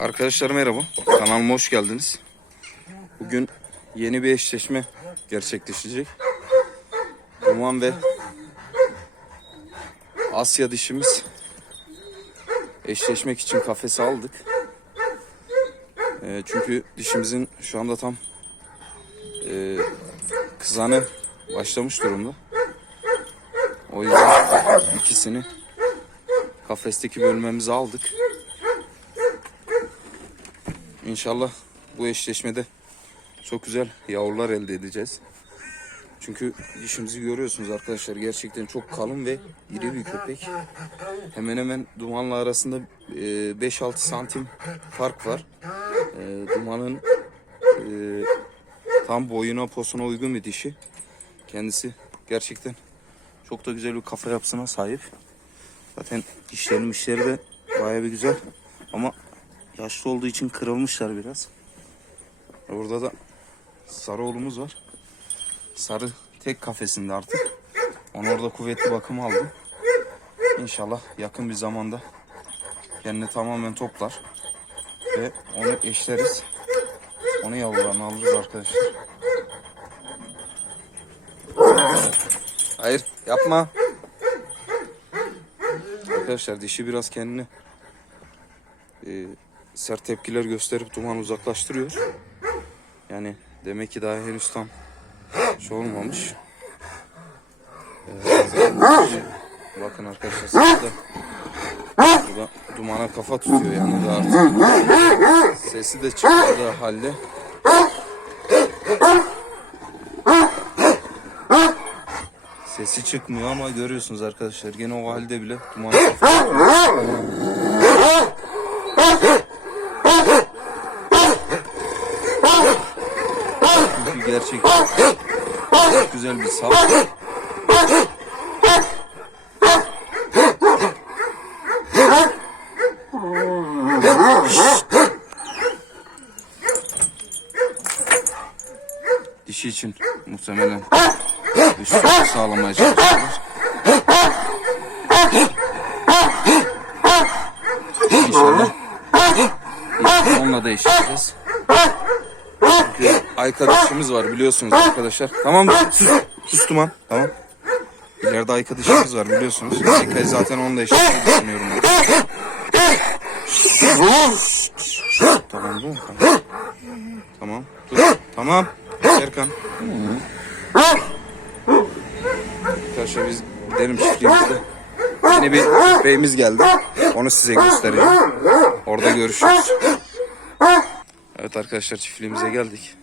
Arkadaşlar merhaba. Kanalıma hoş geldiniz. Bugün yeni bir eşleşme gerçekleşecek. Duman ve Asya dişimiz eşleşmek için kafese aldık. Ee, çünkü dişimizin şu anda tam e, kızanı başlamış durumda. O yüzden ikisini kafesteki bölmemize aldık. İnşallah bu eşleşmede çok güzel yavrular elde edeceğiz. Çünkü dişimizi görüyorsunuz arkadaşlar. Gerçekten çok kalın ve iri bir köpek. Hemen hemen dumanla arasında e, 5-6 santim fark var. E, Dumanın e, tam boyuna posuna uygun bir dişi. Kendisi gerçekten çok da güzel bir kafa yapısına sahip. Zaten dişlerim işleri de baya bir güzel. Ama yaşlı olduğu için kırılmışlar biraz. Burada da sarı oğlumuz var. Sarı tek kafesinde artık. Onu orada kuvvetli bakım aldı. İnşallah yakın bir zamanda kendini tamamen toplar. Ve onu eşleriz. Onu yavrularını alırız arkadaşlar. Hayır yapma. Arkadaşlar dişi biraz kendini e, sert tepkiler gösterip duman uzaklaştırıyor. Yani demek ki daha henüz tam şey olmamış. Ee, bakın arkadaşlar sırada burada dumana kafa tutuyor yani da artık sesi de çıkmadığı halde Sesi çıkmıyor ama görüyorsunuz arkadaşlar gene o halde bile duman kafa Çünkü gerçekten çok güzel bir sağ. Dişi için muhtemelen sürü sağlamaya çalışıyorlar. İnşallah onunla da eşleşeceğiz. Arkadaşımız var biliyorsunuz arkadaşlar. Tamam sus, sus Duman. Tamam. İleride arkadaşımız var biliyorsunuz. Ayka'yı zaten onunla eşitlemeyi düşünüyorum. ben. Tamam bu. Tamam. Tamam. Dur. Tamam. Serkan. Arkadaşlar biz gidelim çiftliğimizde. Yeni bir köpeğimiz geldi. Onu size göstereceğim. Orada görüşürüz. Evet arkadaşlar çiftliğimize geldik.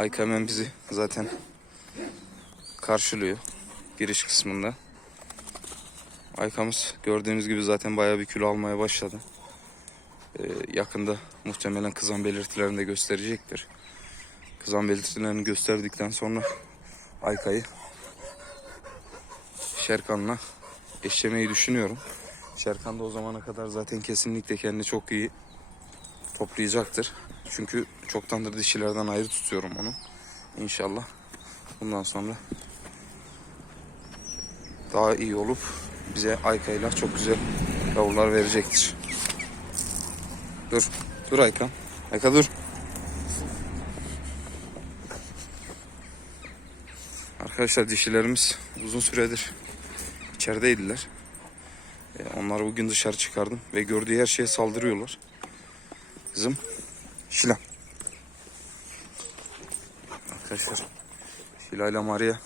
Hemen bizi zaten karşılıyor giriş kısmında. Aykamız gördüğünüz gibi zaten bayağı bir kilo almaya başladı. Ee, yakında muhtemelen kızan belirtilerini de gösterecektir. Kızan belirtilerini gösterdikten sonra Ayka'yı Şerkan'la eşlemeyi düşünüyorum. Şerkan da o zamana kadar zaten kesinlikle kendini çok iyi toplayacaktır. Çünkü çoktandır dişilerden ayrı tutuyorum onu. İnşallah bundan sonra daha iyi olup bize Ayka'yla çok güzel yavrular verecektir. Dur. Dur Ayka. Ayka dur. Arkadaşlar dişilerimiz uzun süredir içerideydiler. Ee, Onları bugün dışarı çıkardım ve gördüğü her şeye saldırıyorlar. Kızım. Şila. Arkadaşlar. Şila ile Maria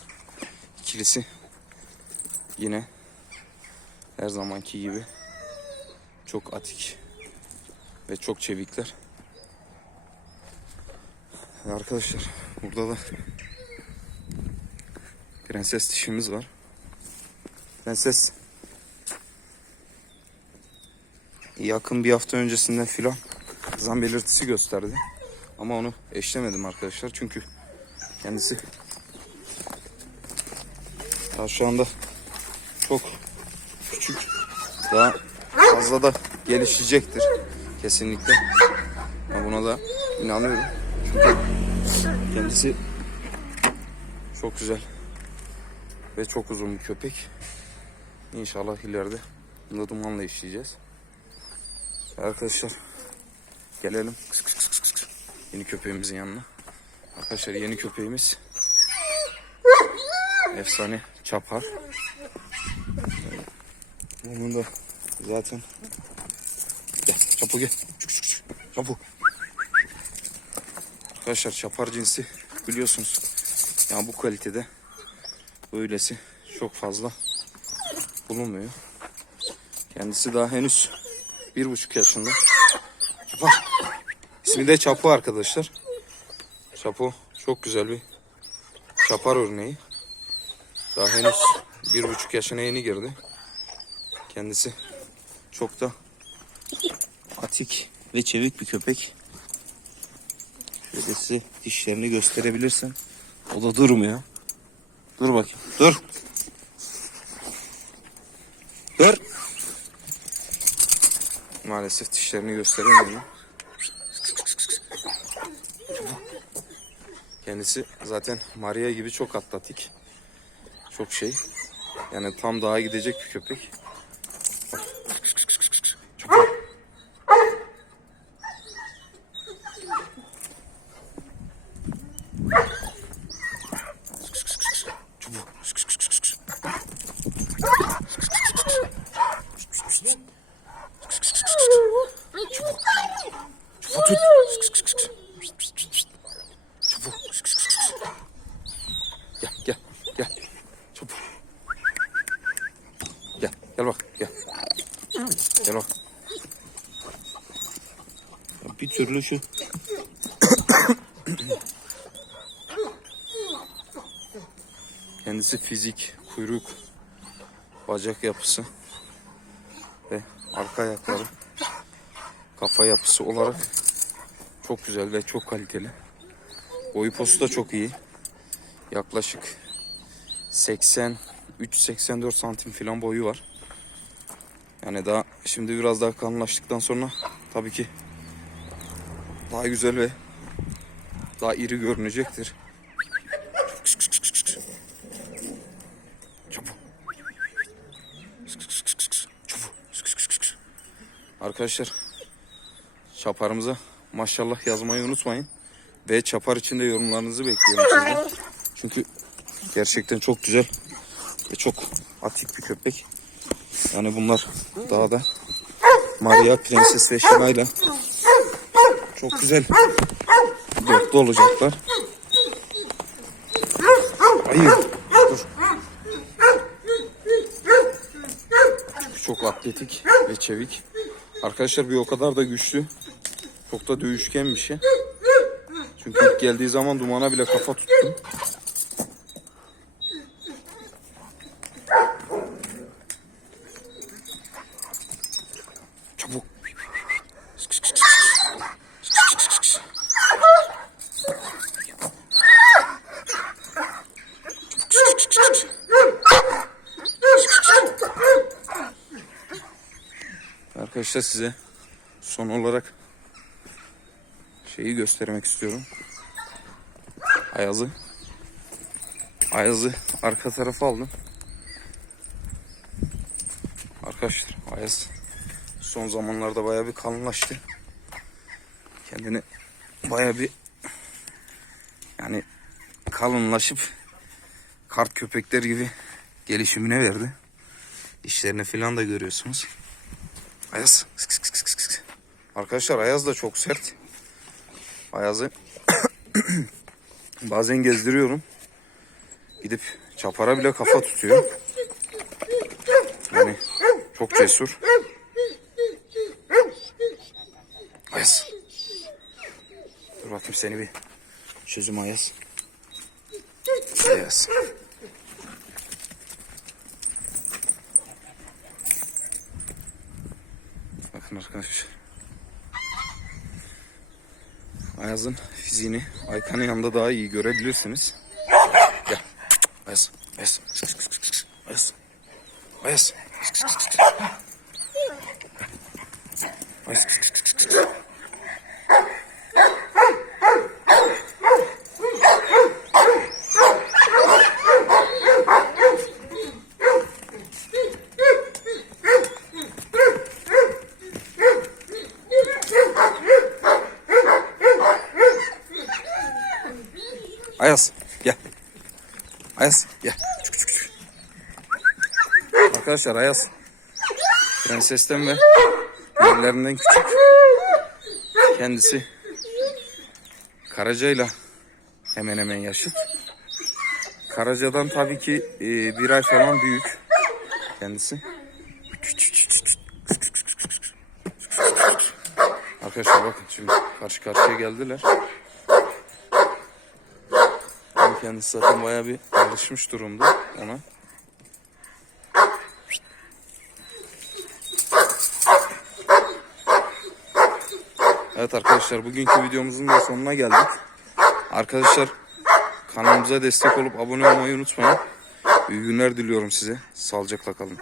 ikilisi yine her zamanki gibi çok atik ve çok çevikler. Arkadaşlar burada da prenses dişimiz var. Prenses yakın bir hafta öncesinden filan kızan belirtisi gösterdi. Ama onu eşlemedim arkadaşlar çünkü kendisi daha şu anda çok küçük daha fazla da gelişecektir kesinlikle. Ben buna da inanıyorum. Çünkü kendisi çok güzel ve çok uzun bir köpek. İnşallah ileride bunu da dumanla işleyeceğiz. Arkadaşlar Gelelim. Kıs kıs kıs kıs. Yeni köpeğimizin yanına. Arkadaşlar yeni köpeğimiz. Efsane çapar. Bunun da zaten Gel çapu gel. Çık çık çık. Çapu. Arkadaşlar çapar cinsi biliyorsunuz. Yani bu kalitede böylesi çok fazla bulunmuyor. Kendisi daha henüz bir buçuk yaşında. Çapar. İsmi de Çapu arkadaşlar. Çapu çok güzel bir çapar örneği. Daha henüz bir buçuk yaşına yeni girdi. Kendisi çok da atik ve çevik bir köpek. Şöyle size dişlerini gösterebilirsem. O da durmuyor. Dur bakayım. Dur. Dur. Maalesef dişlerini gösteremiyor. Kendisi zaten Maria gibi çok atlatik. Çok şey. Yani tam dağa gidecek bir köpek. Bak. Çok Gel gel gel. Çabuk. Gel gel bak gel. Gel bak. Bir türlü şu Kendisi fizik, kuyruk, bacak yapısı ve arka ayakları, kafa yapısı olarak çok güzel ve çok kaliteli. Boyu postu da çok iyi. Yaklaşık 83-84 santim falan boyu var. Yani daha şimdi biraz daha kalınlaştıktan sonra tabii ki daha güzel ve daha iri görünecektir. Arkadaşlar çaparımıza maşallah yazmayı unutmayın. Ve çapar için de yorumlarınızı bekliyorum sizden. Çünkü gerçekten çok güzel ve çok atik bir köpek. Yani bunlar daha da Maria Prenses ve Şenay'la çok güzel dörtlü olacaklar. Hayır. Dur. Çok atletik ve çevik. Arkadaşlar bir o kadar da güçlü. Çok da dövüşken bir şey. Çünkü ilk geldiği zaman dumana bile kafa tuttu. Çabuk. Arkadaşlar size son olarak şeyi göstermek istiyorum. Ayazı. Ayazı arka tarafa aldım. Arkadaşlar Ayaz son zamanlarda bayağı bir kalınlaştı. Kendini bayağı bir yani kalınlaşıp kart köpekler gibi gelişimine verdi. Dişlerini falan da görüyorsunuz. Ayaz. Arkadaşlar Ayaz da çok sert. Ayaz'ı bazen gezdiriyorum. Gidip çapara bile kafa tutuyor. Yani çok cesur. Ayaz. Dur bakayım seni bir çözüm Ayaz. Ayaz. Bakın arkadaşlar. Ayaz'ın fiziğini Aykan'ın yanında daha iyi görebilirsiniz. Gel. Ayaz. Ayaz. Ayaz. Ayaz. Ayaz. Ayaz gel. Ayaz gel. Çık, çık, çık. Arkadaşlar Ayaz prensesten ve diğerlerinden küçük. Kendisi Karaca'yla hemen hemen yaşıt. Karaca'dan tabii ki e, bir ay falan büyük kendisi. Arkadaşlar bakın şimdi karşı karşıya geldiler. Ama kendisi zaten bayağı bir alışmış durumda ona. Evet arkadaşlar bugünkü videomuzun da sonuna geldik. Arkadaşlar kanalımıza destek olup abone olmayı unutmayın. İyi günler diliyorum size. Sağlıcakla kalın.